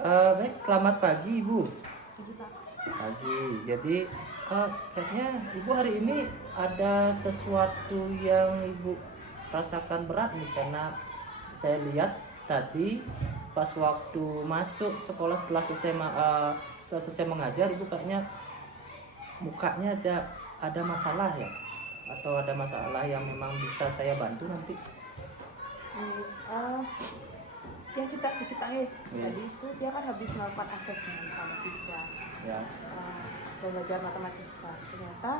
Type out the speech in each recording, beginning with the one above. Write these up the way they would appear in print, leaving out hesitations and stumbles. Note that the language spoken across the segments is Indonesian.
Baik, selamat pagi Ibu. Jadi Pak, Pagi. Jadi kayaknya Ibu hari ini ada sesuatu yang Ibu rasakan berat nih karena saya lihat tadi pas waktu masuk sekolah setelah selesai mengajar Ibu kayaknya mukanya ada masalah ya atau ada masalah yang memang bisa saya bantu nanti. eh, yang kita sedikit tanya Iya. tadi itu dia kan habis melakukan asesmen sama siswa Ya. belajar matematika. Ternyata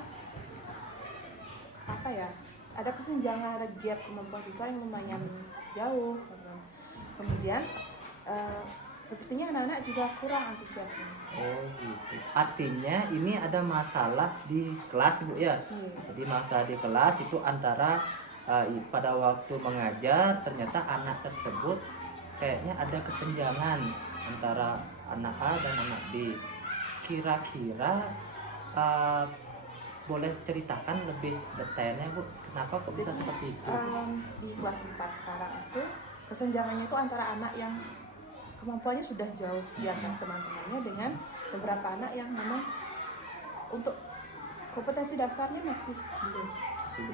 apa ya? Ada kesenjangan, ada gap kemampuan siswa yang lumayan jauh. Kemudian sepertinya anak-anak juga kurang antusiasme. Oh gitu. Artinya ini ada masalah di kelas Bu ya. Jadi masalah di kelas itu antara pada waktu mengajar ternyata anak tersebut kayaknya ada kesenjangan antara anak A dan anak B. Kira-kira uh, boleh ceritakan lebih detailnya Bu, kenapa kok bisa Jadi, seperti itu? di kelas 4 sekarang itu kesenjangannya itu antara anak yang kemampuannya sudah jauh di atas teman-temannya dengan beberapa anak yang memang untuk kompetensi dasarnya masih belum.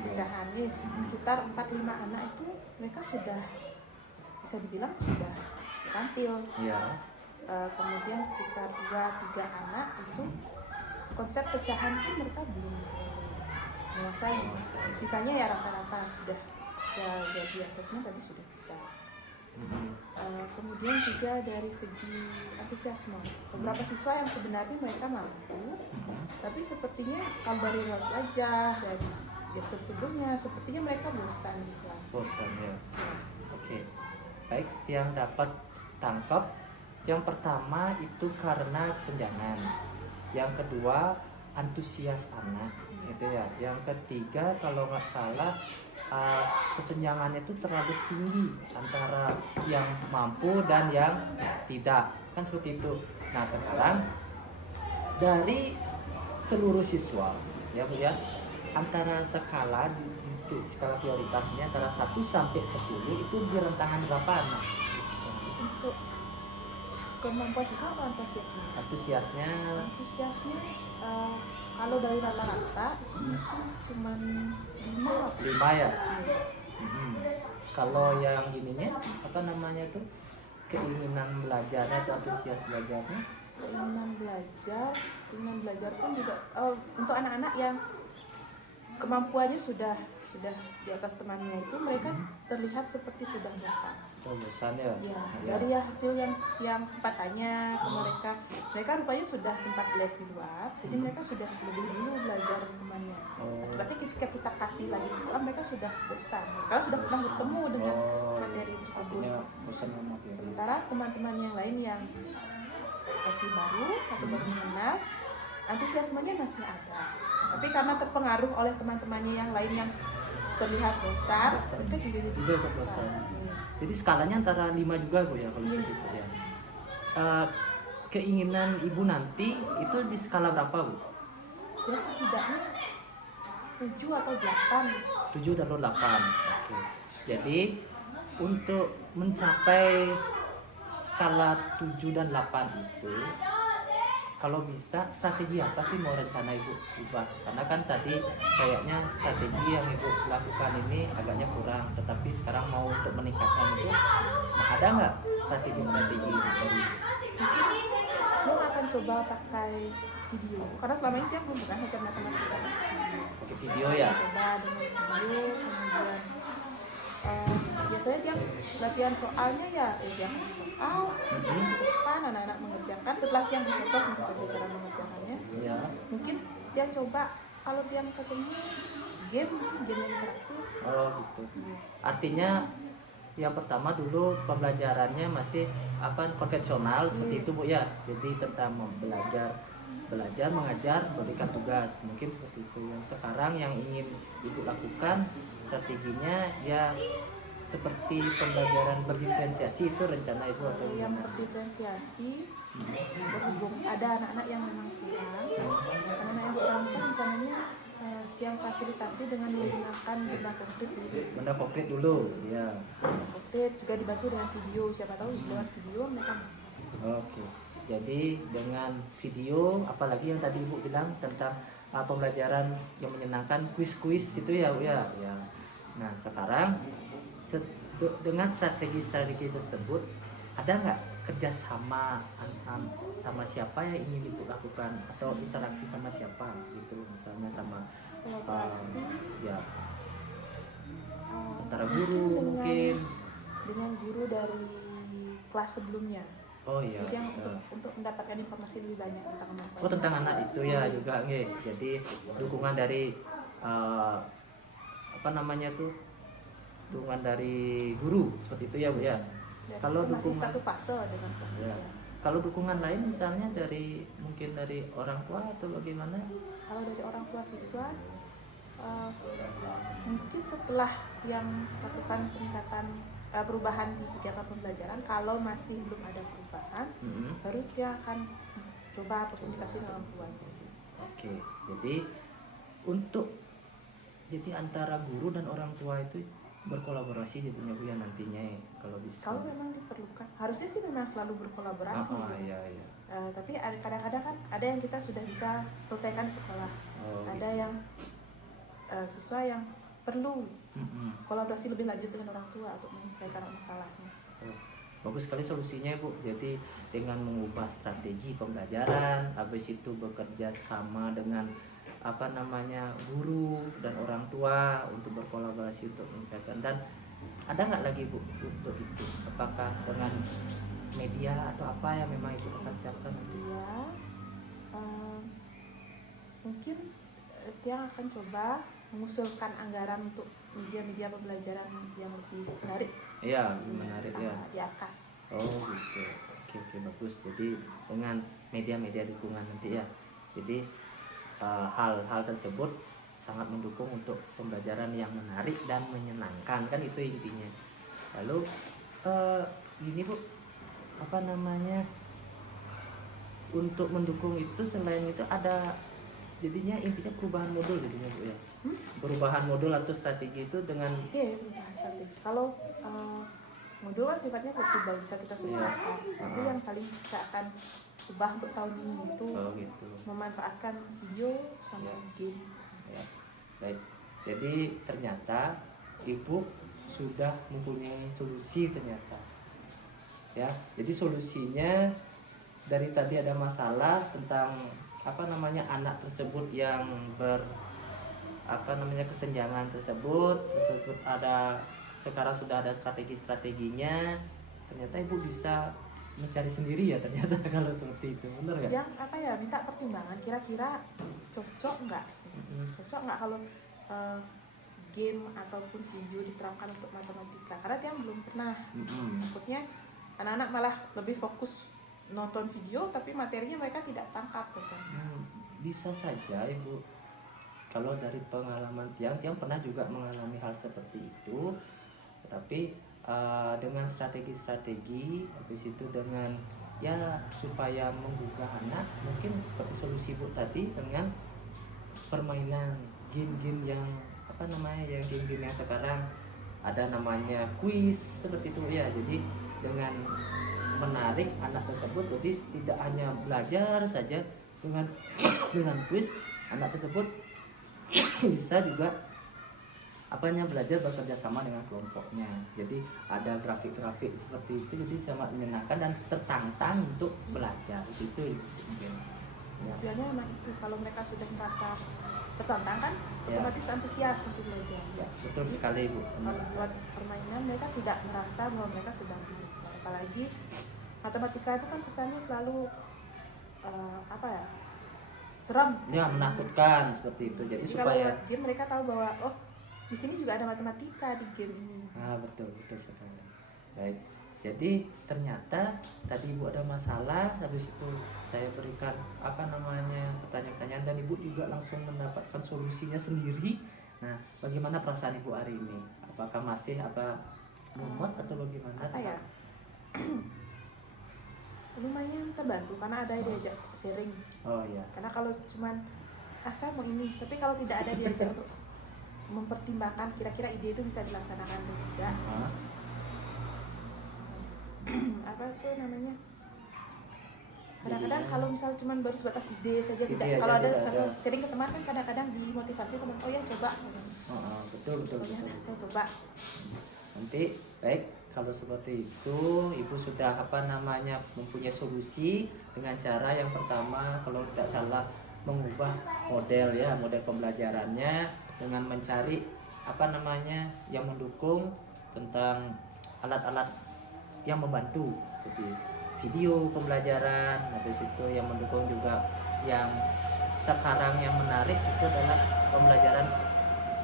Pecahan nih, sekitar 4-5 anak itu mereka sudah bisa dibilang sudah tampil. Ya. Kemudian sekitar 2-3 anak itu konsep pecahan pun mereka belum menguasai. Sisanya ya rata-rata sudah bisa jadi asesmen tadi sudah bisa. Kemudian juga dari segi antusiasme, beberapa siswa yang sebenarnya mereka mampu, tapi sepertinya kalau dari wajah, dari gestur tubuhnya, sepertinya mereka bosan di kelas. Bosan ya. Oke. Baik, yang dapat tangkap yang pertama itu karena kesenjangan. Yang kedua antusias anak, gitu ya. Yang ketiga kalau nggak salah kesenjangannya itu terlalu tinggi antara yang mampu dan yang tidak, kan seperti itu. Nah sekarang dari seluruh siswa ya Bu ya, antara skala skala prioritasnya antara 1 sampai 10 itu di rentangan berapa anak? Untuk kemampuan siswa atau antusiasme? Antusiasnya kalau dari rata-rata itu mungkin cuma 5 ya. Kalau yang ininya apa namanya tuh, keinginan belajarnya atau antusias belajarnya? Keinginan belajar pun juga untuk anak-anak yang kemampuannya sudah di atas temannya itu mereka terlihat seperti sudah bosan. Bosan ya? Ya, dari hasil yang sempat tanya ke mereka rupanya sudah sempat les di luar, jadi mereka sudah lebih dulu belajar temannya. Berarti ketika kita kasih lagi sekolah mereka sudah bosan, karena sudah pernah bertemu dengan materi tersebut. Sementara teman-teman yang lain yang masih baru atau baru mengenal, antusiasmenya masih ada, tapi karena terpengaruh oleh teman-temannya yang lain yang terlihat bosan, mereka juga bosan. Jadi skalanya antara 5 juga Bu ya kalau seperti itu ya. Keinginan Ibu nanti itu di skala berapa Bu? Ya setidaknya 7 atau 8. 7 atau 8. Oke. Jadi untuk mencapai skala 7 dan 8 itu kalau bisa strategi apa sih mau rencana Ibu ubah? Karena kan tadi kayaknya strategi yang Ibu lakukan ini agaknya kurang, tetapi sekarang mau untuk meningkatkan itu, ada nggak strategi dari? Dia akan coba pakai video, karena selama ini dia belum pernah ngajar matematika. Pakai video ya? Coba dengan video, kemudian biasanya dia latihan soalnya ya dia soal di depan anak-anak mengerjakan, setelah dia mencontoh saja cara mengerjakannya. Ya. Mungkin dia coba kalau dia ketemu game, mungkin game yang interaktif. Oh gitu. Artinya yang pertama dulu pembelajarannya masih konvensional seperti itu Bu ya. Jadi tentang belajar, mengajar, berikan tugas, mungkin seperti itu. Yang sekarang yang ingin Ibu lakukan strateginya ya seperti pembelajaran berdiferensiasi, itu rencana Ibu atau yang berdiferensiasi berhubung ada anak-anak yang memang kurang, anak-anak yang kurang itu rencananya yang fasilitasi dengan menggunakan benda konkret dulu ya. Konkret juga dibantu dengan video, siapa tahu lewat video mereka Oke. Jadi dengan video, apalagi yang tadi Ibu bilang tentang pembelajaran yang menyenangkan, kuis-kuis itu ya, Bu ya. Ya. Nah, sekarang dengan strategi-strategi tersebut, ada nggak kerjasama sama siapa yang ingin Ibu lakukan atau interaksi sama siapa gitu, misalnya sama Kolaborasi ya antara mungkin guru mungkin. dengan guru dari kelas sebelumnya. Oh iya. Jadi yang Bisa. untuk mendapatkan informasi lebih banyak tentang anak. Oh, tentang anak itu ya juga nggih. Jadi dukungan dari apa namanya tuh? Dukungan dari guru seperti itu ya, Bu ya. Dan Kalau itu masih dukungan satu fase dengan kelas ya. 3. Kalau dukungan lain misalnya mungkin dari orang tua atau bagaimana? Kalau dari orang tua siswa, mungkin setelah yang melakukan peningkatan perubahan di kegiatan pembelajaran, kalau masih belum ada perubahan, baru dia akan coba berkomunikasi dengan orang tuanya. Oke, jadi antara guru dan orang tua itu berkolaborasi jadinya, Bu ya, nantinya ya, kalau bisa. Kalau memang diperlukan, harusnya sih memang selalu berkolaborasi. Iya, iya. Tapi kadang-kadang kan ada yang kita sudah bisa selesaikan di sekolah, ada yang siswa yang perlu kolaborasi lebih lanjut dengan orang tua untuk menyelesaikan masalahnya. Bagus sekali solusinya, Bu. Jadi dengan mengubah strategi pembelajaran, habis itu bekerja sama dengan guru dan orang tua untuk berkolaborasi untuk meningkatkan. Dan ada nggak lagi, Bu, untuk itu? Apakah dengan media atau apa yang memang itu akan siapkan nanti? Ya, mungkin dia akan coba mengusulkan anggaran untuk media-media pembelajaran yang lebih menarik. Iya, menarik ya. Di atas. Oh gitu. Oke, bagus. Jadi dengan media-media dukungan nanti ya. Jadi hal-hal tersebut sangat mendukung untuk pembelajaran yang menarik dan menyenangkan, kan itu intinya. Lalu ini, Bu, untuk mendukung itu, selain itu ada jadinya intinya perubahan modul jadinya, Bu ya. Perubahan modul atau strategi itu dengan perubahan strategi. Kalau modul kan sifatnya fleksibel, bisa kita sesuaikan. Itu yang paling kita akan ubah untuk tahun ini, itu gitu. memanfaatkan video sama game. Ya. Baik. Jadi ternyata Ibu sudah mempunyai solusi ternyata. Ya. Jadi solusinya dari tadi ada masalah tentang anak tersebut yang kesenjangan tersebut ada, sekarang sudah ada strategi-strateginya. Ternyata Ibu bisa mencari sendiri ya ternyata kalau seperti itu, benar nggak? Yang minta pertimbangan, kira-kira cocok nggak kalau game ataupun video diterapkan untuk matematika, karena dia belum pernah. Takutnya anak-anak malah lebih fokus nonton video tapi materinya mereka tidak tangkap, betul. Bisa saja, Ibu. Kalau dari pengalaman Tiang pernah juga mengalami hal seperti itu, tapi dengan strategi-strategi, habis itu dengan supaya menggugah anak, mungkin seperti solusi Bu tadi dengan permainan game-game yang game-game yang sekarang ada namanya kuis seperti itu ya. Jadi dengan menarik anak tersebut, jadi tidak hanya belajar saja dengan kuis, anak tersebut bisa juga belajar bekerja sama dengan kelompoknya. Jadi ada grafik-grafik seperti itu, jadi sangat menyenangkan dan tertantang untuk belajar. Itu mungkin. Tujuannya memang itu, kalau mereka sudah merasa tertantang kan, otomatis antusias untuk belajar. Ya, betul sekali, Bu. Kalau buat permainan mereka tidak merasa bahwa mereka sedang belajar. Apalagi matematika itu kan kesannya selalu seram. Ya, menakutkan seperti itu. Jadi supaya kalau game mereka tahu bahwa di sini juga ada matematika di game ini. Betul sekali. Baik. Jadi ternyata tadi Ibu ada masalah, habis itu saya berikan pertanyaan-pertanyaan dan Ibu juga langsung mendapatkan solusinya sendiri. Nah, bagaimana perasaan Ibu hari ini? Apakah masih mumet atau bagaimana? Lumayan terbantu karena ada diajak sharing. Oh iya. Karena kalau cuman saya mau ini, tapi kalau tidak ada diajak untuk mempertimbangkan kira-kira ide itu bisa dilaksanakan atau tidak. Kadang-kadang Jadinya- kalau misal cuma baru sebatas ide saja, Ide tidak. aja Kalau ada tidak ada. sering ke teman kan kadang-kadang dimotivasi sama, oh ya coba. Betul betul Oh ya, betul. saya coba. Nanti baik kalau seperti itu ibu sudah mempunyai solusi dengan cara yang pertama kalau tidak salah mengubah model pembelajarannya dengan mencari yang mendukung tentang alat-alat yang membantu seperti video pembelajaran, habis itu yang mendukung juga yang sekarang yang menarik itu adalah pembelajaran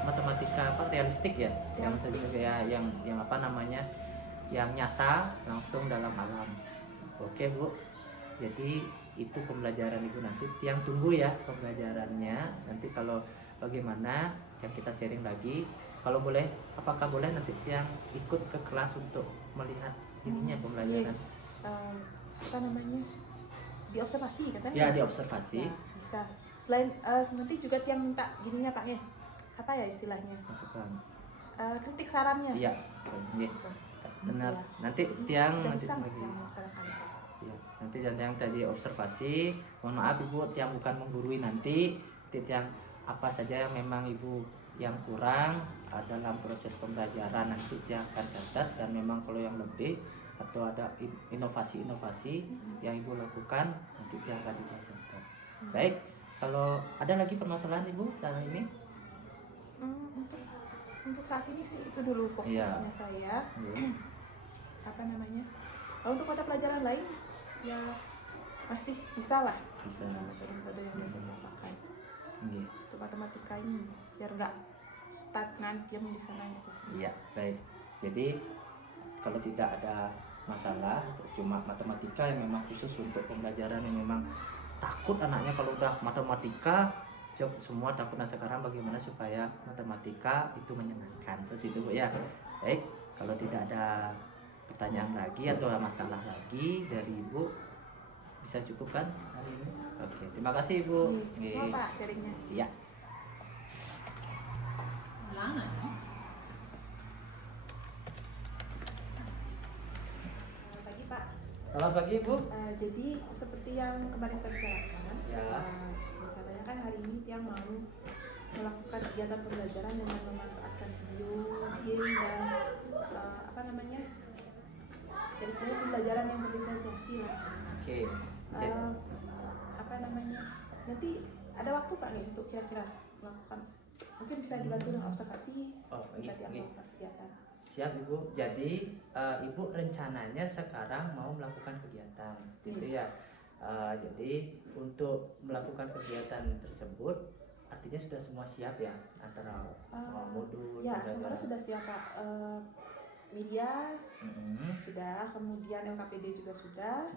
matematika realistik ya, yang yang nyata langsung dalam alam. Oke Bu, jadi itu pembelajaran ibu nanti yang tunggu ya pembelajarannya. Nanti kalau bagaimana yang kita sharing lagi, kalau boleh apakah boleh nanti yang ikut ke kelas untuk melihat ininya pembelajaran? Apa namanya, diobservasi katanya Ya diobservasi. ya, bisa. Selain nanti juga yang minta gininya Pak ya, apa ya istilahnya, Masukan. kritik sarannya. Iya. Gitu. Benar. Iya. Nanti Jadi tiang sudah nanti bisa lagi. yang melaksanakan itu. Ya, nanti yang tadi observasi, mohon maaf ibu yang bukan menggurui nanti yang apa saja yang memang ibu yang kurang dalam proses pembelajaran nanti dia akan catat, dan memang kalau yang lebih atau ada inovasi-inovasi yang ibu lakukan nanti dia akan dicatat. Baik, kalau ada lagi permasalahan ibu dalam ini? Untuk saat ini sih itu dulu fokusnya saya. Apa namanya? Kalau untuk mata pelajaran lain ya masih bisa lah. Bisa. Metode-metode yang biasa dilakukan. Iya. Untuk matematika ini biar nggak stagnan diam di sana gitu. Iya, baik. Jadi kalau tidak ada masalah, cuma matematika yang memang khusus untuk pembelajaran yang memang takut anaknya kalau udah matematika, semua takut. Nah sekarang bagaimana supaya matematika itu menyenangkan, seperti itu Bu ya. Baik, kalau tidak ada pertanyaan lagi atau masalah lagi dari Ibu, bisa cukup kan hari ini? Oke, terima kasih Ibu. Iya, Pak sharingnya. Iya. Pagi Pak. Selamat pagi Bu. Jadi seperti yang kemarin kita bicarakan, Ya. rencananya kan hari ini Tiang mau melakukan kegiatan pembelajaran dengan memanfaatkan video, game dan apa namanya, jadi sebenarnya pembelajaran yang berdiferensiasi lah. Oke. Apa namanya, nanti ada waktu Pak nih untuk kira-kira melakukan, mungkin bisa dibantu dengan observasi. Kita Tiang melakukan kegiatan. Siap Ibu. Jadi Ibu rencananya sekarang mau melakukan kegiatan, gitu ya. Jadi untuk melakukan kegiatan tersebut artinya sudah semua siap ya, antara modul Ya, pembelajaran. semuanya sudah siap Pak. Media sudah, kemudian LKPD juga sudah,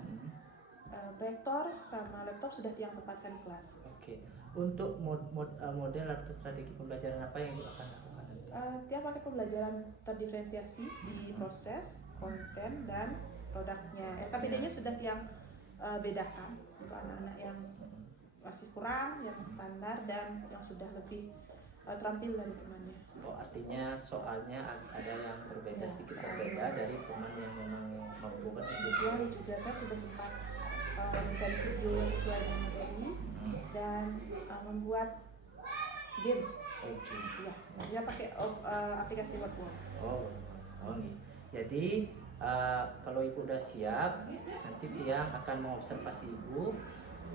proyektor sama laptop sudah Tiang tempatkan di kelas. Oke. Untuk model atau strategi pembelajaran apa yang Ibu akan lakukan nanti? Tiap pakai pembelajaran terdiferensiasi di proses, konten, dan produknya. LKPD-nya sudah Tiang bedakan untuk anak-anak yang masih kurang, yang standar, dan yang sudah lebih terampil dari temannya. Oh, artinya soalnya ada yang berbeda, Ya, sedikit soalnya. berbeda dari teman yang memang mampu kan Dan juga saya sudah sempat mencari video yang sesuai dengan materi dan membuat game. Oke. Ya, dia pakai aplikasi Wordwall. Oh, nih. Jadi kalau ibu udah siap, nanti Tiang akan mengobservasi ibu.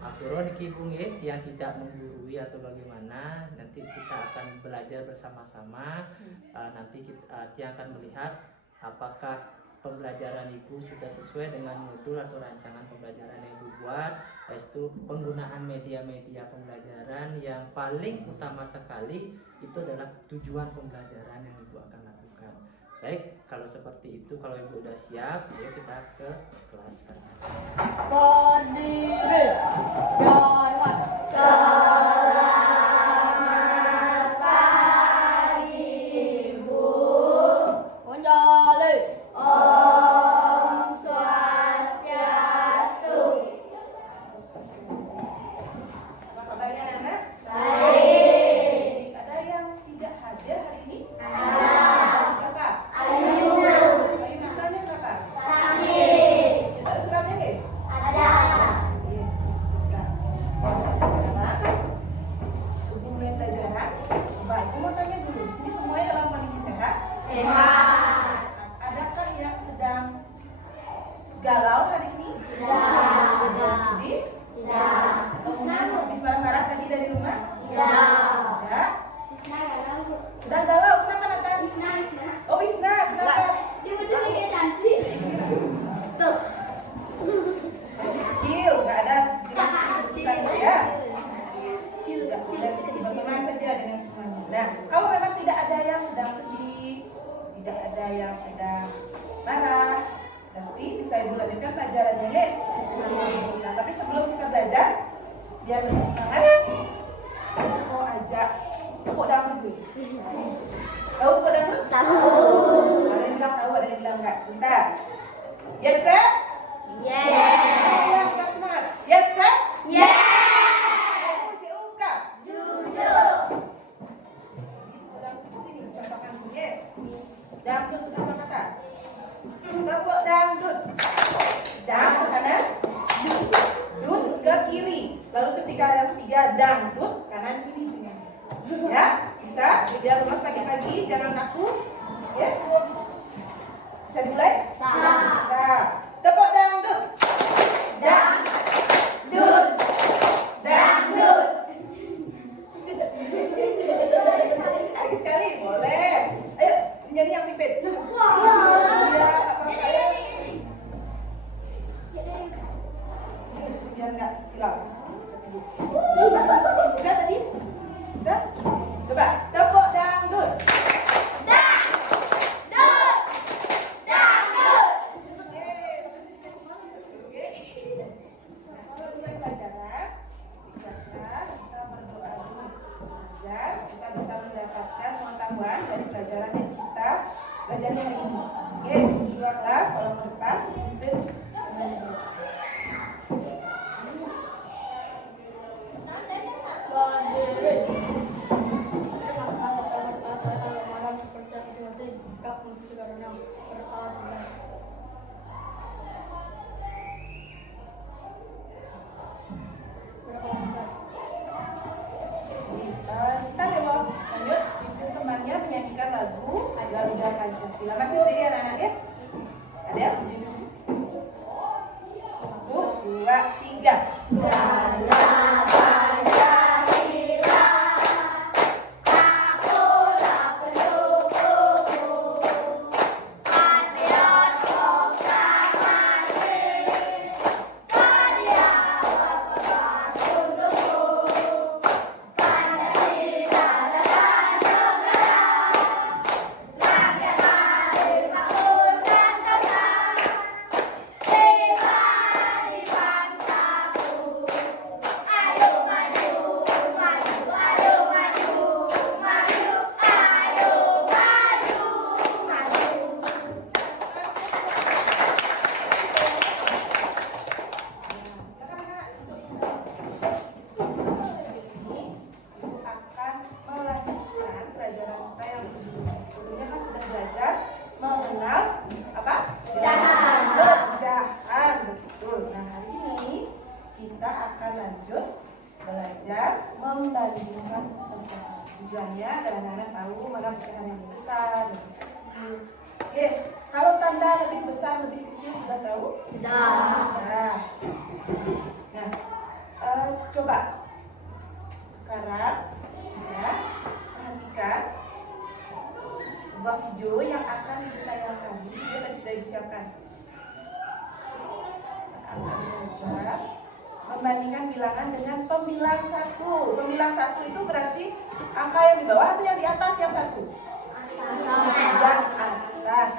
Apuron kibung ya, Tiang tidak menggurui atau bagaimana. Nanti kita akan belajar bersama-sama. Nanti Tiang akan melihat apakah pembelajaran ibu sudah sesuai dengan modul atau rancangan pembelajaran yang ibu buat. Yaitu penggunaan media-media pembelajaran yang paling utama sekali itu adalah tujuan pembelajaran yang ibu akan lakukan. Baik, kalau seperti itu, kalau ibu udah siap, yuk kita ke kelas sekarang. Berdiri, jalan. Selamat pagi, Bu. Menjali. Om Swastiastu. Apa kabarnya anak? Baik. Ada yang tidak hadir hari ini? Ada. Siapa? Ayu. Ayu misalnya kenapa? Sakit. Ada suratnya nih? Ada. Iya. Sedang galau, kenapa Nathan? Wisna. Oh Wisna, kenapa? Dia betul sih kayak cantik. Tuh. Masih kecil, nggak ada keputusan ya. Berteman saja dengan semuanya. Nah, kalau memang tidak ada yang sedang sedih, tidak ada yang sedang marah, nanti bisa Ibu lanjutkan pelajarannya ya. Nah, tapi sebelum kita belajar, biar lebih semangat, aku mau ajak tepuk dangdut dulu. Tahu tepuk dangdut? Tahu. Ada yang bilang tahu, ada yang bilang enggak. Sebentar. Yes, Pres? Yes. Ya, kita semangat. Yes, Pres? Yes. Oh, si Uka. Duduk. Contohkan bunyi. Dangdut itu apa kata? Tepuk dangdut. Dang ke kanan, dut ke kiri. Lalu ketika yang ketiga dangdut kanan kiri punya. Ya, bisa? Biar lemas pagi-pagi, jangan kaku. Ya. Bisa dimulai? Bisa. Tepuk dangdut. Dangdut. Dangdut. Lagi sekali, boleh. Ayo, menjadi yang pipit. Wah. Iya, tak apa-apa ya. Biar nggak silau. Bisa tadi? Bisa? Coba, tepuk dangdut. Dangdut. Dangdut. Oke. Nah, sebelum mulai pelajaran, biasa kita berdoa dulu agar kita bisa mendapatkan pengetahuan dari pelajaran yang kita pelajari hari ini. Oke, dua kelas, tolong ke depan. Pimpin dengan ibu. Sebentar ya, Bob. Lanjut, pimpin temannya menyanyikan lagu Garuda Pancasila. Masih berdiri anak-anak ya? Ada? Satu, dua, tiga. Membandingkan pecahan. Tujuannya agar anak-anak tahu mana pecahan yang besar dan kecil. Oke, kalau tanda lebih besar lebih kecil sudah tahu? Nah, coba sekarang ya perhatikan sebuah video yang akan ditayangkan. Ini video tadi sudah disiapkan. Akan belajar membandingkan bilangan dengan pembilang satu. Pembilang satu itu berarti angka yang di bawah atau yang di atas yang satu? Yang atas.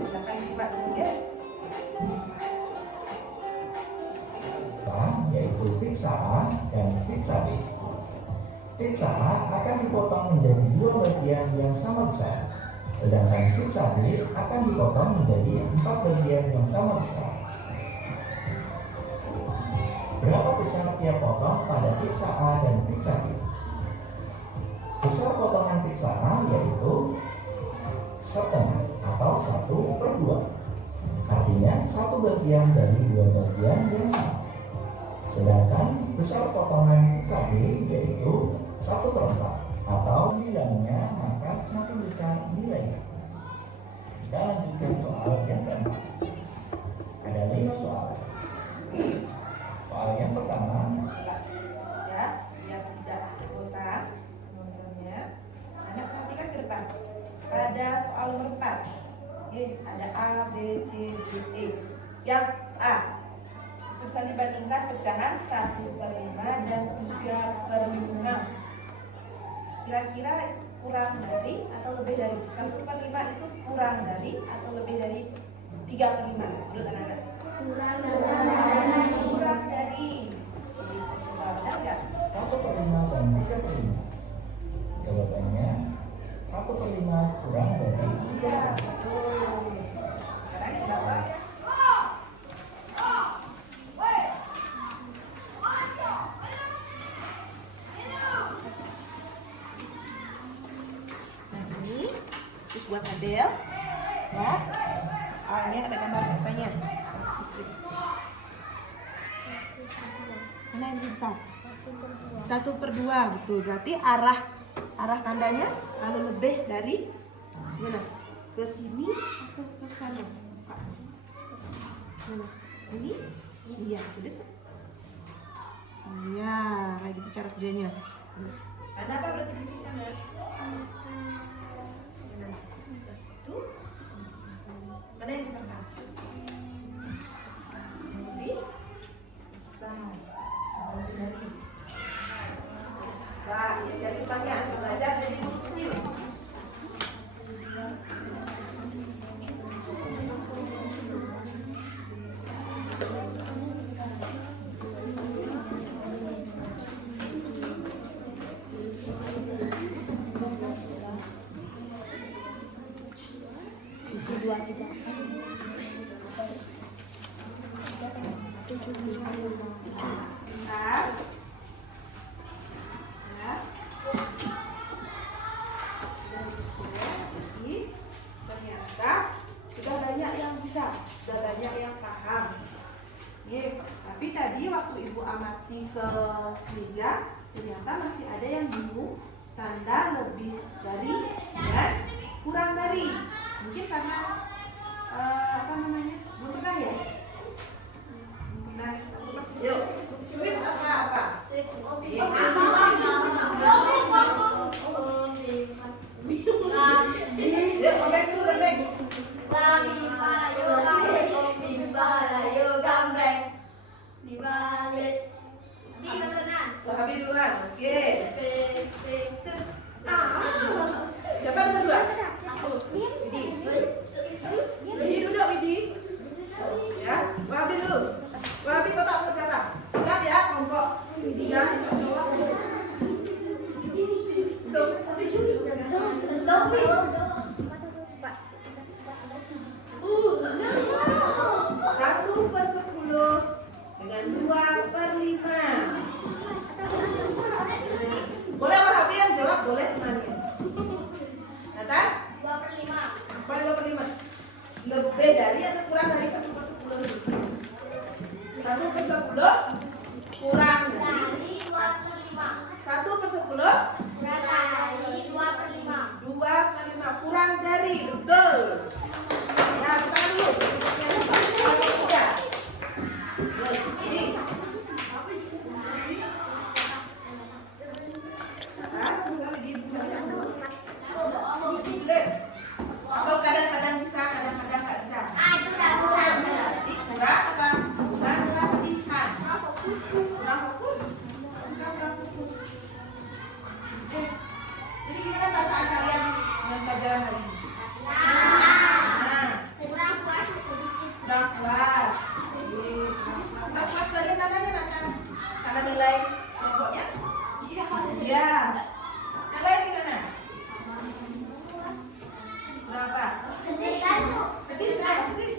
Silakan disimak dulu ya. Yaitu pizza A dan pizza B. Pizza A akan dipotong menjadi dua bagian yang sama besar, sedangkan pizza B akan dipotong menjadi 4 bagian yang sama besar. Berapa besar tiap potong pada pizza A dan pizza B? Besar potongan pizza A yaitu setengah atau 1/2. Artinya 1 bagian dari 2 bagian yang sama. Sedangkan besar potongan pizza B yaitu 1/4 atau nilainya maka semakin besar nilainya. Kita lanjutkan soal yang keempat. Ada 5 soal. Soal yang pertama, Ya, biar tidak bosan nontonnya. soal nomor 4. Oke, ada A, B, C, D, E. Yang A, tulisan dibandingkan pecahan 1/5 dan 3/5. Kira-kira itu kurang dari atau lebih dari 1/5 itu kurang dari atau lebih dari 3/5 menurut anak-anak? Kurang dari. Coba benar nggak? 1/5 dan 3/5. Jawabannya 1/5 kurang dari 3/5. Betul. Sekarang kita soalnya. Nah ini terus buat Adel ya, A-nya ada gambar bahasanya sedikit. Mana yang lebih besar? 1/2 betul, berarti arah tandanya kalau lebih dari mana? Ke sini atau ke sana? Pak? Mana? Ini? Iya, udah sih. Iya, kayak gitu cara kerjanya. Sana apa berarti di sini sana? Mana? Ke situ. Mana yang ditekan? Yang lebih besar. Lebih dari. Wah, ya jadi banyak. Belajar jadi guru kecil. Sebentar. Ya. Jadi ternyata sudah banyak yang bisa, sudah banyak yang paham. Nih, tapi tadi waktu Ibu amati ke meja, ternyata masih ada yang bingung tanda lebih dari dan kurang dari. Mungkin karena apa namanya? Belum pernah ya? Nah, yuk, sweet apa? Yuk, oke, sudah. Wahabi duluan, oke. Siapa yang kedua? Widi. Widi duduk, Widi. Ya, Wahabi dulu. Wahabi kau tak berbicara. Siap ya, kelompok 3. Satu per 10 dengan 2/5. Boleh Wahabi yang jawab, boleh temannya. Nathan? 2/5. Apa 2/5? Lebih dari atau kurang dari 1/10? 1/10 kurang dari 1/10 2/5 kurang dari, betul. Ya, sekarang dulu. Ya. Ini. Atau kadang-kadang bisa, kadang-kadang nggak bisa. Berarti kurang apa? Kurang latihan. Kurang fokus. Bisa kurang fokus. Oke. Jadi gimana perasaan kalian dengan pelajaran hari ini? Nah, kurang puas. Kurang puas dari mananya Nathan? Karena nilai kelompoknya? Iya. Yang lain gimana? Berapa? Sedih, kenapa sedih?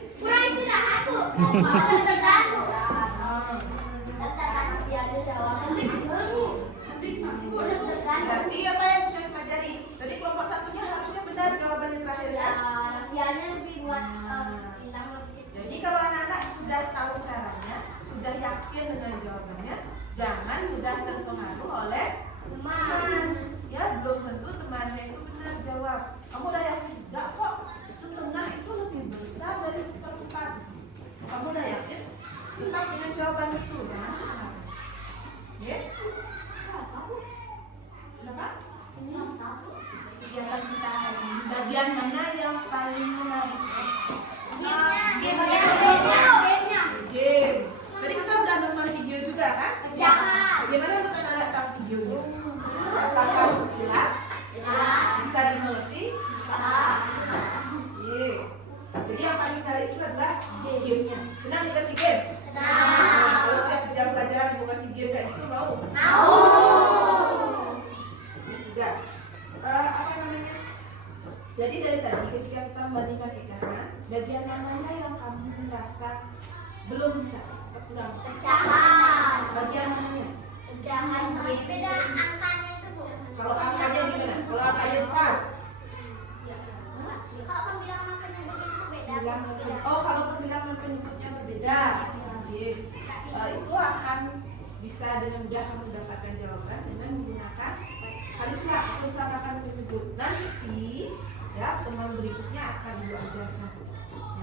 Berarti apa yang bisa kita pelajari? Tadi kelompok satunya harusnya benar jawabannya terakhir ya. Jadi kalau anak-anak sudah tahu caranya, sudah yakin dengan jawabannya, jangan mudah terpengaruh oleh teman. Ya, belum tentu temannya itu benar jawab. Kamu udah yakin? Enggak kok, setengah itu lebih besar dari 1/4. Kamu udah yakin? Tetap dengan jawaban itu, jangan salah. Ya? Kenapa? Kegiatan kita hari ini, bagian mana yang paling menarik? Gamenya. Game. Tadi kita udah nonton video juga kan? Pecahan. Bagaimana untuk anak-anak tahu videonya? Apakah jelas? Bisa dimengerti? Oke. Jadi yang paling menarik itu adalah gamenya. Senang dikasih game? Kalau sudah jam pelajaran ibu kasih game kayak gitu mau? Ya, sudah. Apa namanya? Jadi dari tadi ketika kita membandingkan pecahan, bagian mananya yang kamu merasa belum bisa atau kurang bisa? Pecahan. Bagian mananya? Pecahan. Beda angkanya itu, Bu. Kalau angkanya gimana? Kalau angkanya besar? Kalau pembilangan penyebutnya itu beda. Oh, kalau pembilangan penyebutnya berbeda, itu akan bisa dengan mudah kamu mendapatkan jawaban dengan menggunakan alisnya atau samakan penyebut. Nanti ya teman berikutnya akan diajarkan.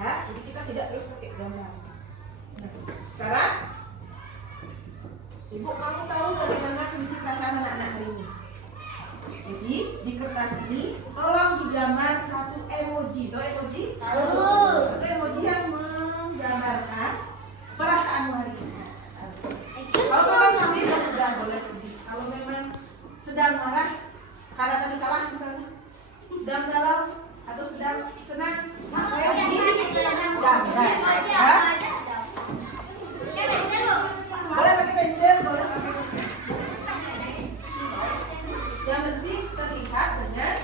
Ya, jadi kita tidak terus pakai gambar. Nah, sekarang Ibu, kamu tahu bagaimana kondisi perasaan anak-anak hari ini? Jadi di kertas ini tolong digambar satu emoji. Tahu emoji? Tahu. Satu emoji yang menggambarkan perasaanmu hari ini. Kalau memang sedih ya sudah boleh sedih. Kalau memang sedang marah karena tadi kalah misalnya, sedang galau atau sedang senang, gambar. Ya? Boleh pakai pensil, boleh pakai yang penting terlihat dengan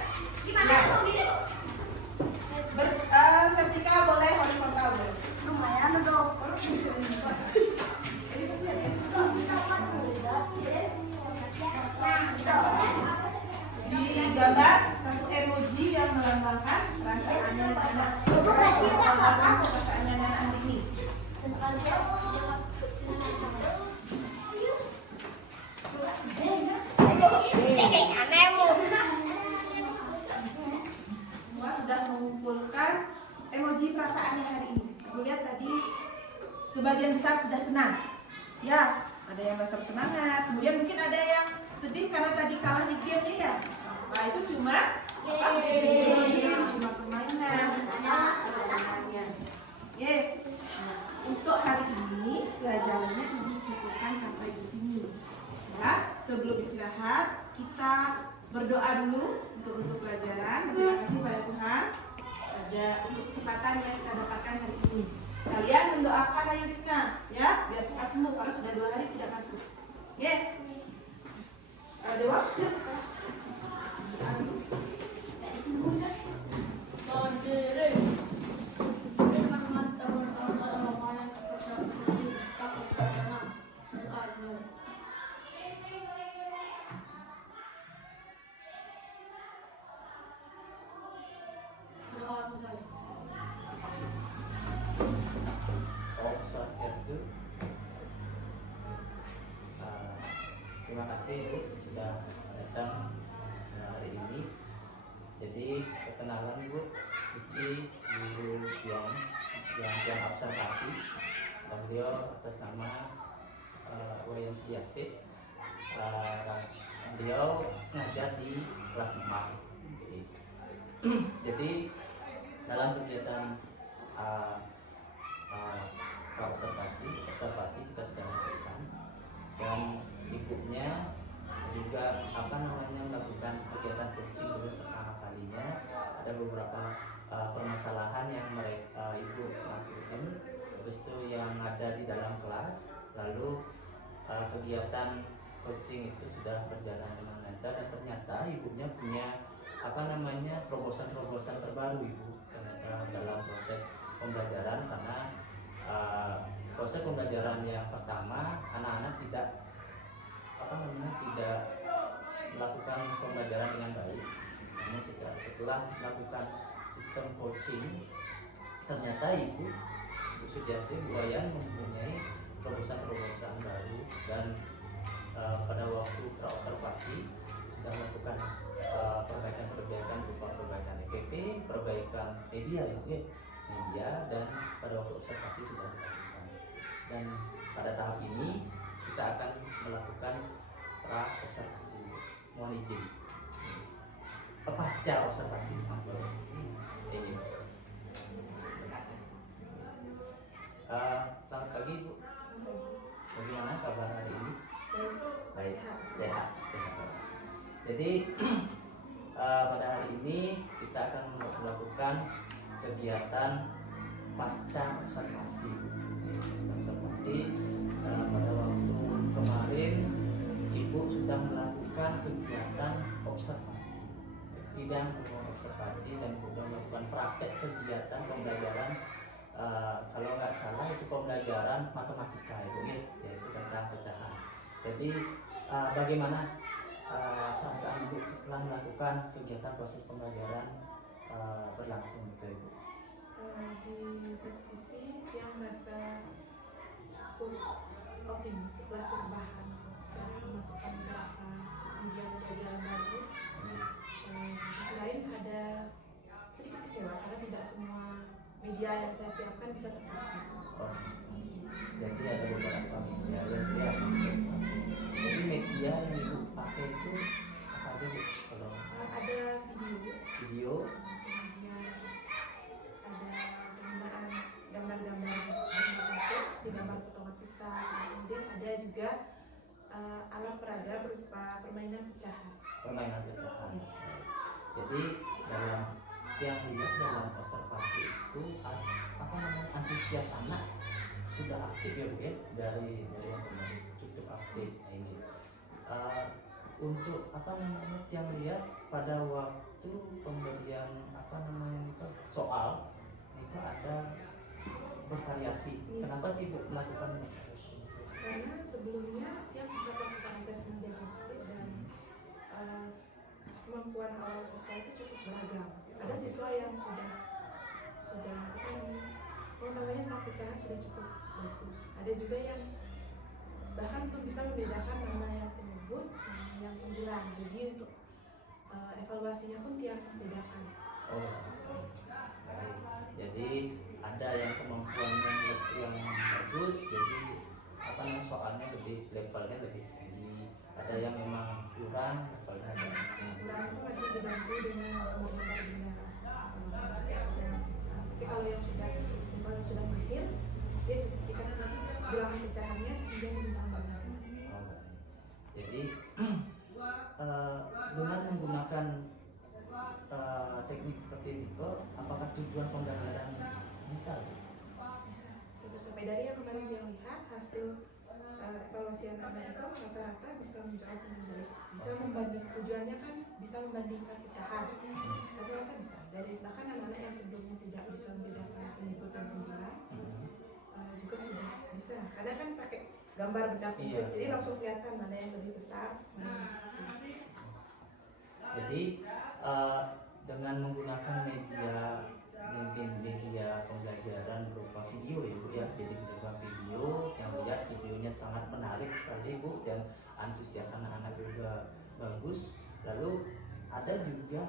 vertikal boleh, horizontal boleh. Lumayan dong. Ini pasti ada. Di gambar satu emoji yang melambangkan perasaannya anak. Melambangkan perasaannya anak ini. Semua sudah mengumpulkan emoji perasaannya hari ini. Lihat tadi sebagian besar sudah senang. Ya, ada yang merasa bersemangat. Kemudian mungkin ada yang sedih karena tadi kalah di game ya. Nah, itu cuma cuma permainan. Oke. Nah, untuk hari ini pelajarannya Ibu cukupkan sampai di sini. Ya, sebelum istirahat kita berdoa dulu untuk pelajaran. Terima kasih pada Tuhan ada untuk kesempatan yang kita dapatkan hari ini. Sekalian mendoakan Ayu Rizna, ya, biar cepat sembuh karena sudah 2 hari tidak masuk. Oke. Dewa, yuk. Om Swastiastu. Terima kasih Ibu sudah datang hari ini. Jadi perkenalan Bu, ini guru yang observasi dan beliau atas nama Wayan Sudiasih. Beliau ngajar di kelas 4. Jadi dalam kegiatan observasi kita sudah lakukan, dan ibunya juga melakukan kegiatan coaching dulu pertama kalinya. Ada beberapa permasalahan yang mereka ibu lakukan, terus itu yang ada di dalam kelas. Lalu kegiatan coaching itu sudah berjalan dengan lancar, dan ternyata ibunya punya terobosan-terobosan terbaru Ibu ternyata dalam proses pembelajaran. Karena proses pembelajaran yang pertama anak-anak tidak melakukan pembelajaran dengan baik. Namun setelah melakukan sistem coaching, ternyata Ibu Sudiasih Bu Wayan mempunyai terobosan-terobosan baru, dan pada waktu praobservasi sudah melakukan perbaikan berupa perbaikan EPP, perbaikan media, dan pada waktu observasi sudah dilakukan. Dan pada tahap ini kita akan melakukan pra-observasi. Mohon izin. pasca observasi. Ini. Selamat pagi Bu. Bagaimana kabar hari ini? Baik, sehat. Jadi pada hari ini kita akan melakukan kegiatan pasca observasi. Pada waktu kemarin Ibu sudah melakukan kegiatan observasi, tidak observasi dan juga melakukan praktek kegiatan pembelajaran. Kalau nggak salah itu pembelajaran matematika Ibu, yaitu tentang pecahan. Jadi bagaimana perasaan Ibu setelah melakukan kegiatan proses pembelajaran berlangsung gitu Ibu? Di satu sisi yang merasa cukup optimis setelah perubahan, setelah memasukkan beberapa media pembelajaran baru. Di sisi lain ada sedikit kecewa karena tidak semua media yang saya siapkan bisa terpakai. Jadi ada beberapa media yang jadi media yang Ibu pakai itu apa aja Bu? Kalau Ada video, video, kemudian ada penggunaan gambar-gambar digambar potongan pizza, kemudian ada juga alat peraga berupa permainan pecahan. permainan pecahan. Jadi dalam yang lihat dalam observasi itu apa namanya antusias anak sudah aktif ya Bu ya, dari yang kemarin cukup aktif. Nah, ini untuk apa namanya yang lihat pada waktu pemberian apa namanya itu soal itu ada bervariasi. Kenapa sih Bu melakukan Karena sebelumnya yang sempat melakukan asesmen diagnostik dan kemampuan awal siswa itu cukup beragam. Ada siswa yang sudah apa namanya pengetahuannya tentang pecahan sudah cukup bagus. Ada juga yang bahkan belum bisa membedakan mana yang penyebut, mana yang penghilang. Jadi untuk evaluasinya pun tiap membedakan. Baik. Jadi ada yang kemampuannya yang bagus, jadi apa namanya soalnya levelnya lebih tinggi. Ada yang memang kurang, levelnya agak tinggi. Kurang itu masih dibantu dengan gambar-gambar bina. Tapi kalau yang sudah mahir, dia cukup dikasih bilangan pecahannya kemudian ditambahkan. Jadi dengan menggunakan teknik seperti itu, apakah tujuan pembelajaran bisa? Bisa tercapai. Dari yang kemarin dia lihat hasil evaluasi anak-anak itu rata-rata bisa menjawab dengan baik. Bisa membanding, tujuannya kan bisa membandingkan pecahan. Rata-rata bisa. Dari bahkan anak-anak yang sebelumnya tidak bisa membedakan penyebut dan penghilang juga sudah bisa. Karena kan pakai gambar benda penyebut, jadi langsung kelihatan mana yang lebih besar, mana yang kecil. Jadi dengan menggunakan media pembelajaran berupa video ya Bu ya, jadi berupa video yang lihat videonya sangat menarik sekali Bu dan antusias anak-anak juga bagus. Lalu ada juga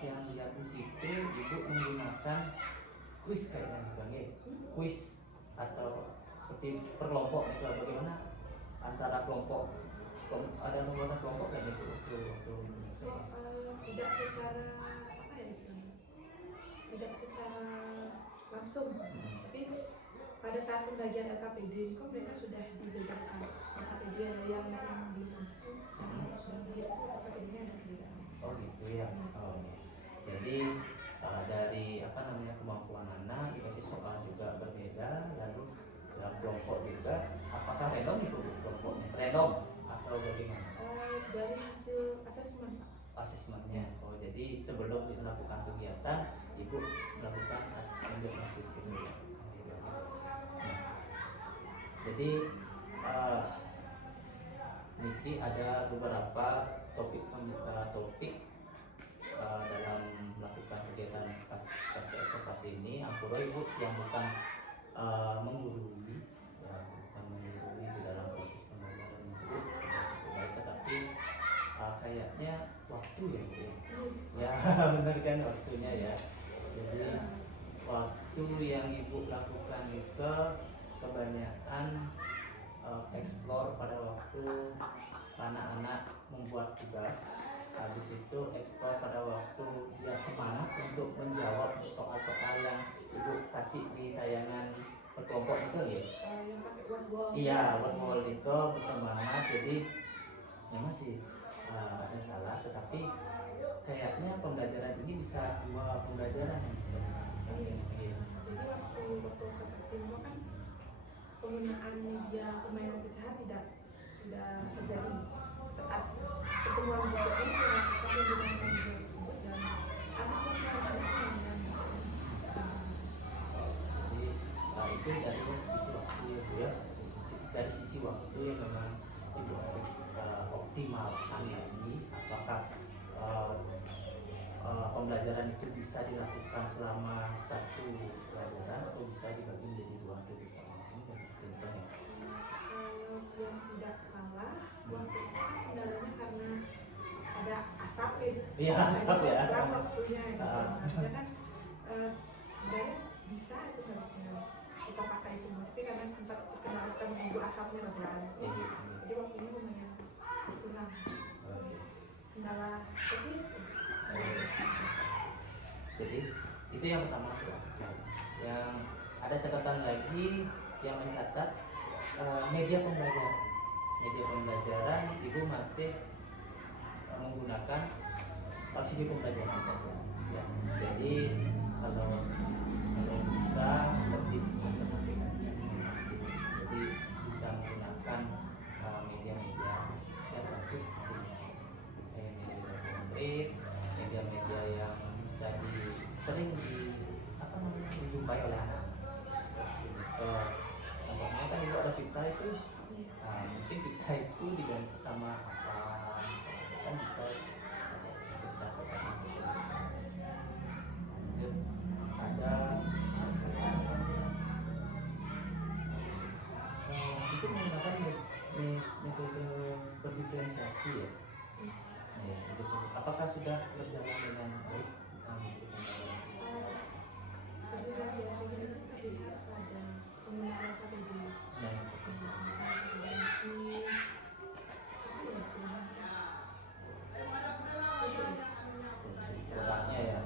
yang lihat di situ Ibu menggunakan kuis kayaknya bukan ya, kuis atau seperti perkelompok itu bagaimana antara kelompok ada membuat kelompok kayak gitu Tidak secara apa ya istilahnya, tidak secara langsung, tapi pada saat pembagian LKPD kok mereka sudah dibedakan. LKPD ada yang belum mampu, yang sudah begitu LKPD-nya ada perbedaan. Oh gitu ya. Jadi dari apa namanya kemampuan anak dikasih soal juga berbeda, lalu dalam kelompok juga apakah random itu Bu, kelompoknya random atau bagaimana? Dari hasil asesmen Pak. Asesmennya. Oh jadi sebelum dilakukan kegiatan Ibu melakukan asesmen diagnostis gitu ya. Jadi Niki ada beberapa topik dalam melakukan kegiatan pasca observasi ini. Ampura Ibu yang bukan menggurui, ya, bukan menggurui di dalam proses pembelajaran itu baik, tetapi kayaknya waktu ya Bu ya benar kan waktunya ya. Jadi waktu yang Ibu lakukan itu kebanyakan explore pada waktu anak-anak membuat tugas habis itu eksplor pada waktu dia semangat untuk menjawab soal-soal yang ibu kasih di tayangan berkelompok itu ya. Yang pakai word wall. Iya, word wall itu bersemangat, jadi memang sih ada salah, tetapi kayaknya pembelajaran ini bisa dua pembelajaran yang bisa dilakukan. Iya. Jadi waktu observasi itu kan penggunaan media permainan pecahan tidak terjadi saat pertemuan buku ini dilakukan dengan media tersebut dan antusiasme anak-anak dengan Jadi itu dari sisi waktu ya Bu ya, dari sisi waktu yang memang Ibu harus optimalkan lagi apakah pembelajaran itu bisa dilakukan selama satu pelajaran atau bisa dibagi menjadi dua atau bisa dari sekitar ya. yang tidak salah waktu itu kan kendalanya karena ada asap ya. Iya, asap ya. Kurang waktunya gitu. Harusnya kan sebenarnya bisa itu harusnya kita pakai semua, tapi kadang sempat terkendala kita menunggu asapnya lebaran. Iya. Jadi waktunya lumayan kurang. Kendala teknis. Jadi itu yang pertama tuh. Yang ada catatan lagi yang mencatat media pembelajaran. Media pembelajaran Ibu masih menggunakan video pembelajaran saja. Ya. Jadi kalau bisa lebih matematik. Jadi bisa menggunakan media-media yang grafik seperti media-media yang bisa sering dijumpai oleh anak. Contohnya kan itu ada pizza itu, mungkin pizza itu diganti sama apa, misalnya kan bisa ada itu menggunakan metode berdiferensiasi ya. Ya, apakah sudah berjalan dengan baik? Diferensiasinya itu terlihat pada penggunaan KBD. Nah, produknya ya.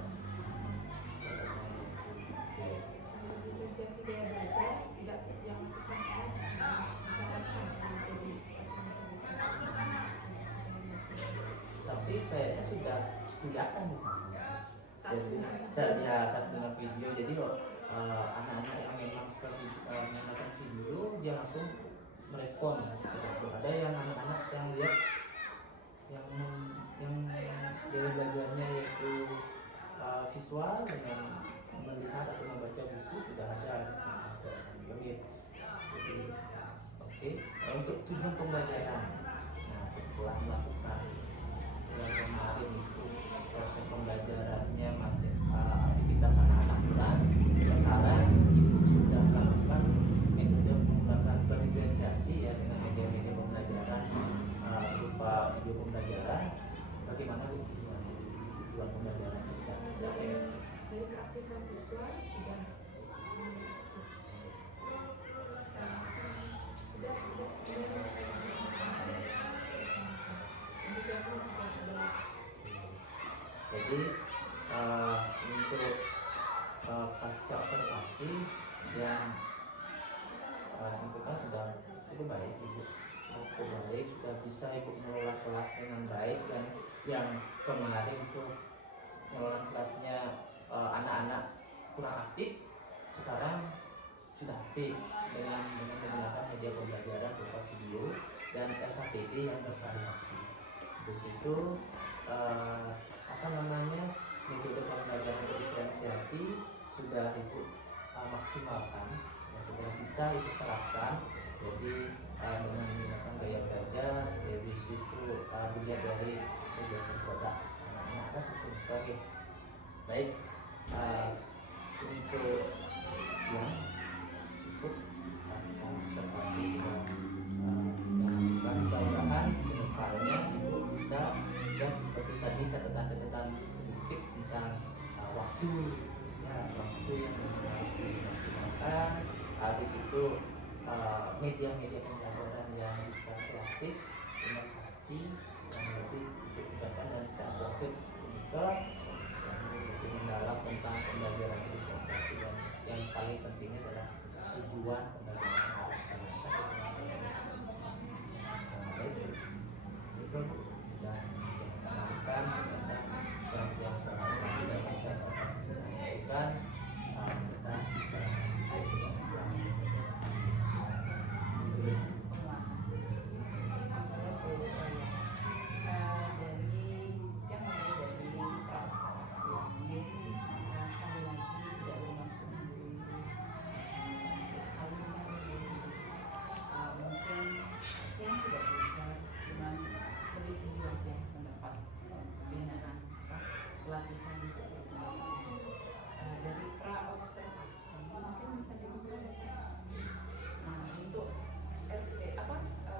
Diferensiasi gaya belajar tidak yang disarankan jadi Tapi kayaknya sudah kelihatan di sana. Saat dengar video, jadi anak-anak yang memang suka menonton video dia langsung merespon. Ada yang anak-anak yang lihat yang gaya belajarnya yaitu visual dengan melihat atau membaca buku sudah ada di sana. Jadi oke. Untuk tujuan pembelajaran, nah setelah melakukan yang kemarin itu proses pembelajarannya masih aktivitas anak-anak kurang, sekarang Ibu sudah melakukan metode menggunakan berdiferensiasi ya dengan media-media pembelajaran berupa video pembelajaran. Bagaimana Bu tujuan pembelajarannya sudah tercapai? dari keaktifan siswa sudah antusiasme juga sudah. Jadi untuk pasca observasi yang sampaikan sudah cukup baik Ibu, cukup baik, sudah bisa Ibu mengelola kelas dengan baik, dan yang kemarin itu mengelola kelasnya anak-anak kurang aktif, sekarang sudah aktif dengan menggunakan media pembelajaran berupa video dan LKPD yang bervariasi. Di situ metode pembelajaran berdiferensiasi sudah Ibu maksimalkan, ya, sudah bisa Ibu terapkan. Jadi dengan menggunakan gaya belajar, jadi situ dilihat dari kegiatan produk anak-anak seperti baik. Untuk yang cukup pasca observasi sudah mudah-mudahan kedepannya Ibu bisa, dan seperti tadi catatan-catatan sedikit tentang waktu yang harus dimaksimalkan. Habis itu media-media pembelajaran yang bisa kreatif, inovasi, kurang lebih bahkan dari secara ke yang lebih mendalam tentang pembelajaran diferensiasi, dan yang paling pentingnya adalah tujuan pembelajaran harus itu sudah dijelaskan tentang pengertian diferensiasi dan cara sudah dilakukan. Kita sudah bisa terus dari yang mulai dari praobservasi mungkin sekali lagi tidak bermaksud menggurui saling mungkin yang tidak bisa cuma lebih dulu aja mendapat pembinaan pelatihan untuk dari praobservasi mungkin bisa dibuka. Nah untuk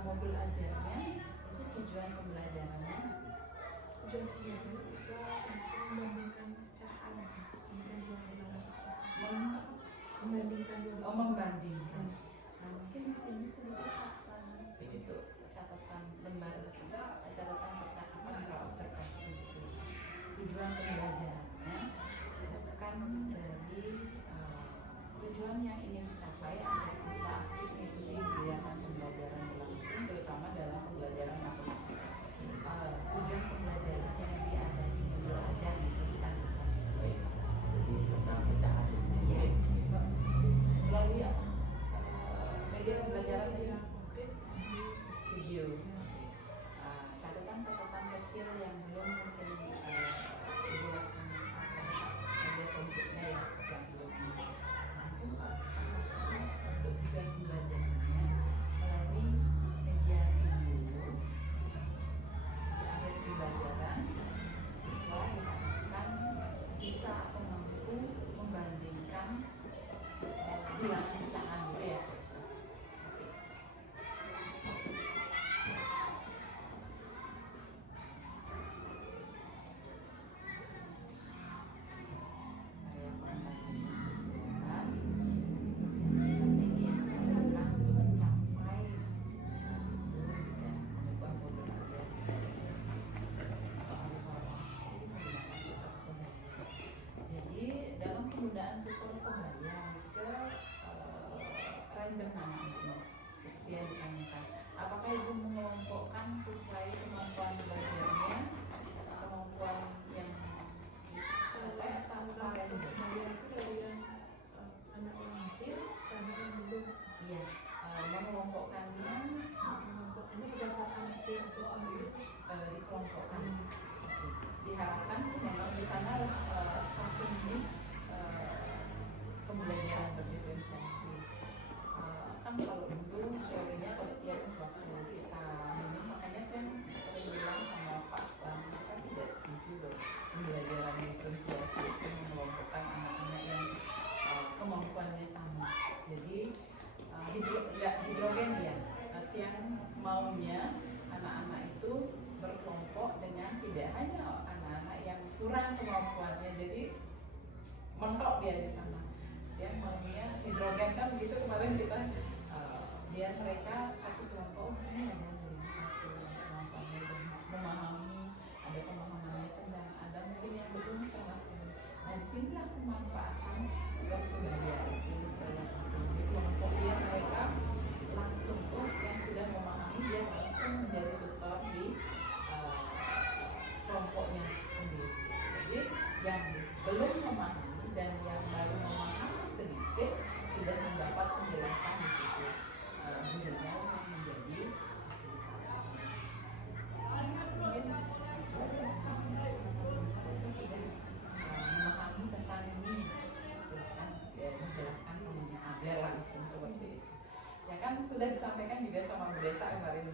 modul ajarnya itu tujuan pembelajarannya Tujuan pembelajaran siswa untuk membandingkan pecahan, membandingkan membandingkan. Nah mungkin di sini sedikit itu catatan lembar catatan percakapan praobservasi itu. Tujuan pembelajarannya bukan dari tujuan yang ingin dicapai agar siswa aktif mengikuti kegiatan pembelajaran berlangsung, terutama dalam pembelajaran matematika. Tujuan pembelajaran yang diadakan di modul ajar itu dicantumkan. jadi tentang pecahan Iya, melalui media pembelajaran yang konkret di video. Catatan-catatan kecil yang belum mungkin ibu laksanakan ada bentuknya ya yang belum untuk tujuan pembelajarannya melalui media video. Di akhir pembelajaran siswa diharapkan bisa atau mampu membandingkan bilangan pecahan gitu ya. Oke. Saya menambahkan strategi yang digunakan untuk mencapai terus sudah mengubah modul ajar soal evaluasi menggunakan tutor sebaya. Jadi dalam penggunaan tutor sebaya ke random namanya seperti yang ditanyakan, apakah ibu mengelompokkan sesuai kemampuan belajarnya, kemampuan yang dicapai atau random? sebaya itu dari yang anak yang lahir ke anak yang belum. Iya, mengelompokkannya Pokoknya berdasarkan hasil asesmen dikelompokkan. Diharapkan sih memang di sana satu jenis pembelajaran berdiferensiasi. Kan kalau dulu teorinya pada tiap waktu kita ini makanya kan sering bilang sama Pak saya tidak setuju loh pembelajaran diferensiasi itu mengelompokkan anak-anak yang kemampuannya sama. Jadi hidrogen ya, yang maunya anak-anak itu berkelompok dengan tidak hanya anak-anak yang kurang kemampuannya, jadi mentok dia di sana. Dia maunya hidrogen kan begitu kemarin kita biar mereka satu kelompok ini ada dari satu kemampuannya dan memahami, ada pemahamannya sedang, ada mungkin yang belum sama sekali. Nah disinilah kemanfaatan sebaya itu berlangsung di kelompok dia mereka langsung yang sudah memahami dia langsung menjadi tutor di kelompoknya sendiri. Jadi yang belum memahami dan yang baru memahami sedikit sudah mendapat penjelasan di situ. Gurunya yang menjadi fasilitator. Mungkin sudah memahami tentang ini, silakan menjelaskan punya agar langsung seperti itu. Ya kan sudah disampaikan juga sama Bu Desa kemarin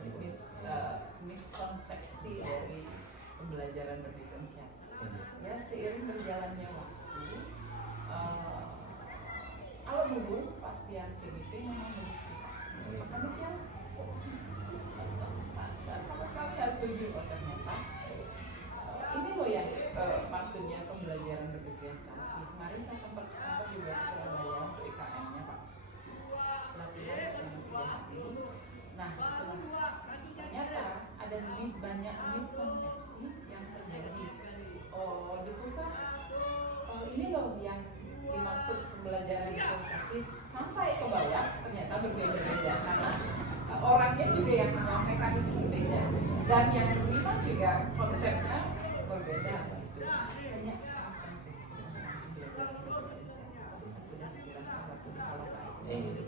miskonsepsi dari pembelajaran berdiferensiasi. Ya seiring berjalannya waktu, kalau dulu pasti yang PBP memang begitu. Makanya dia kok begitu sih? Sama sekali nggak setuju. Oh ternyata ini loh yang maksudnya pembelajaran berdiferensiasi. Kemarin saya sempat juga ke Surabaya untuk IKM-nya Pak. Pelatihan selama 3 hari. Nah, ternyata ada ada banyak miskonsepsi yang terjadi. Oh, di pusat, oh ini loh yang dimaksud pembelajaran diferensiasi, sampai ke bawah ternyata berbeda-beda karena orangnya juga yang menyampaikan itu berbeda dan yang terlibat juga konsepnya berbeda. Gitu. Banyak miskonsepsi tentang belajar diferensiasi. Sudah dijelaskan waktu di kalau itu.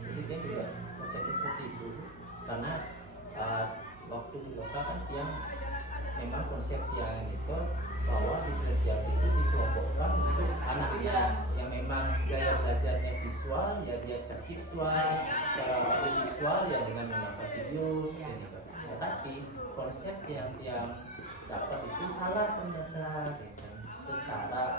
Jadi dia juga konsepnya seperti itu karena waktu lokal kan yang memang konsep yang itu bahwa diferensiasi itu dikelompokkan untuk anaknya yang memang gaya belajarnya visual ya dia kasih visual, kalau visual ya dengan menonton video seperti itu. Tetapi konsep yang dapat itu salah ternyata gitu. Secara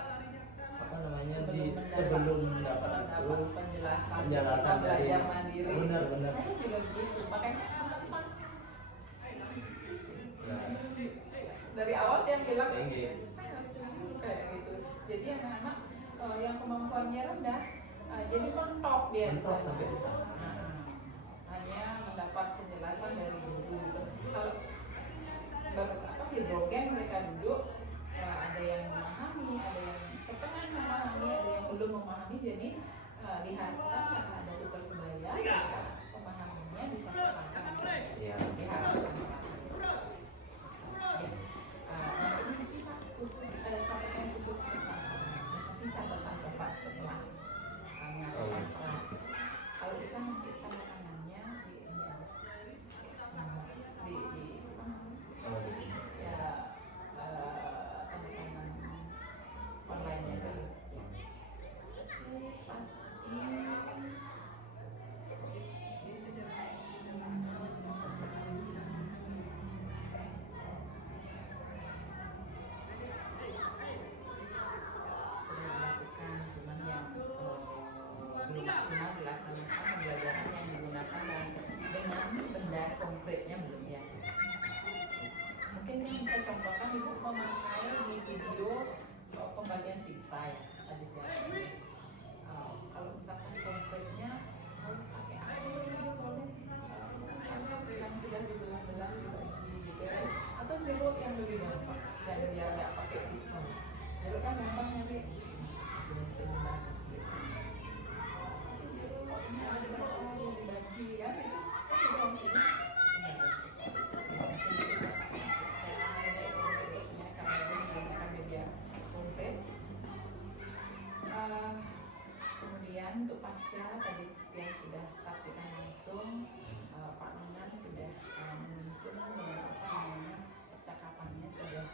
apa namanya sebelum dapat itu penjelasan dari belajar mandiri. benar. Saya juga begitu, makanya menentang dari awal dia bilang saya harus dulu kayak gitu. Jadi anak-anak yang kemampuannya rendah jadi mentok dia sampai di sana. Hanya mendapat penjelasan dari guru. Kalau hidrogen mereka duduk ada yang memahami, ada yang setengah memahami, ada yang belum memahami. Jadi diharapkan karena ada tutor sebaya pemahamannya bisa sama. Diharapkan. Nah ini sih Pak khusus catatan khusus kekerasan. Nanti catatan Bapak setelah mengadakan perang. Kalau bisa nanti tanda tangannya di ya tanda tangan online-nya dulu. Pasti maksimal dilaksanakan pembelajaran yang digunakan dengan benda konkretnya belum ya. Mungkin yang bisa contohkan Ibu memakai di video pembagian pizza ya tadi ya. Kalau misalkan konkretnya mau pakai air dia boleh misalnya yang sudah dibelah-belah dibagi gitu atau jeruk yang lebih gampang dan biar nggak pakai pisau. Jeruk kan gampang nyari. Kemudian untuk pasca tadi yang sudah saksikan langsung Pak Nunan sudah menuntun percakapannya sudah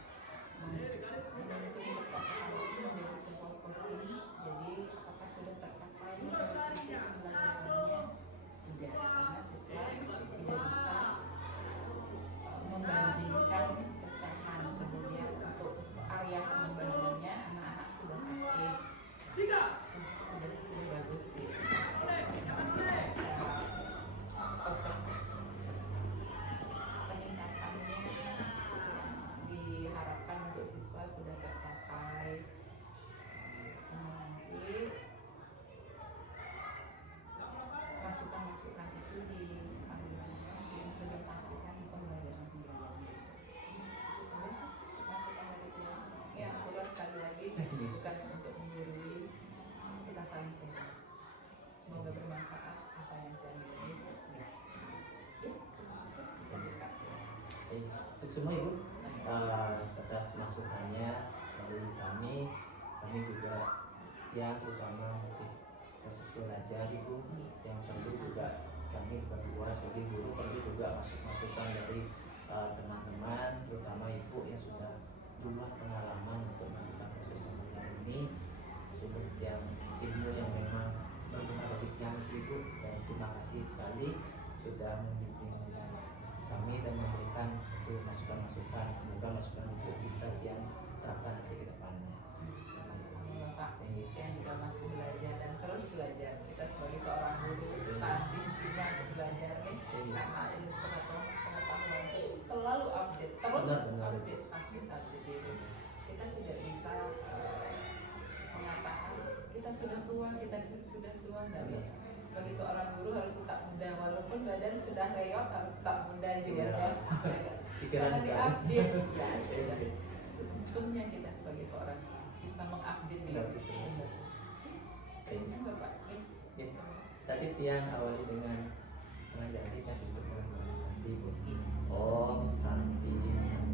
menuntun percakapan itu menjadi sebuah coaching. Jadi apakah sudah tercapai pembelajarannya? Sudah, karena siswa sudah bisa membandingkan pecahan. Kemudian untuk area pembandingnya anak-anak sudah aktif. Sudah bagus di peningkatannya diharapkan untuk siswa sudah tercapai. Nanti masukan-masukan itu diimplementasikan di pembelajaran. Masukan dari ya terus sekali lagi bukan untuk menggurui, kita saling sehat. Semoga bermanfaat apa yang telah diberikan. Bisa dikasih. Semua Ibu atas masukannya dari kami juga yang terutama masih proses belajar Ibu yang perlu juga kami berdua sebagai guru perlu juga masukan dari teman-teman terutama Ibu yang sudah duluan pengalaman untuk melakukan proses pembelajaran ini sumber yang ilmu yang memang berguna bagi Ibu dan terima kasih sekali sudah membimbing kami dan memberikan satu masukan-masukan. Semoga masukan itu bisa yang terapkan nanti ke depannya. Sama-sama Bapak yang juga masih belajar dan terus belajar. Kita sebagai seorang guru nanti kita belajar nih karena ilmu pengetahuan itu selalu update, terus update diri. Kita tidak bisa mengatakan kita sudah tua, tidak bisa. sebagai seorang guru harus tetap muda, walaupun badan sudah reot harus tetap muda juga Iya. ya. Pikiran Karena kan. diupdate. Ya, Oke, ya. oke. Itu untungnya kita sebagai seorang bisa mengupdate diri. Benar, betul. Oke. Ini Bapak. Yes. Tadi Tiang awali dengan mengajarkan kita untuk melakukan santi. Om Santi Santi.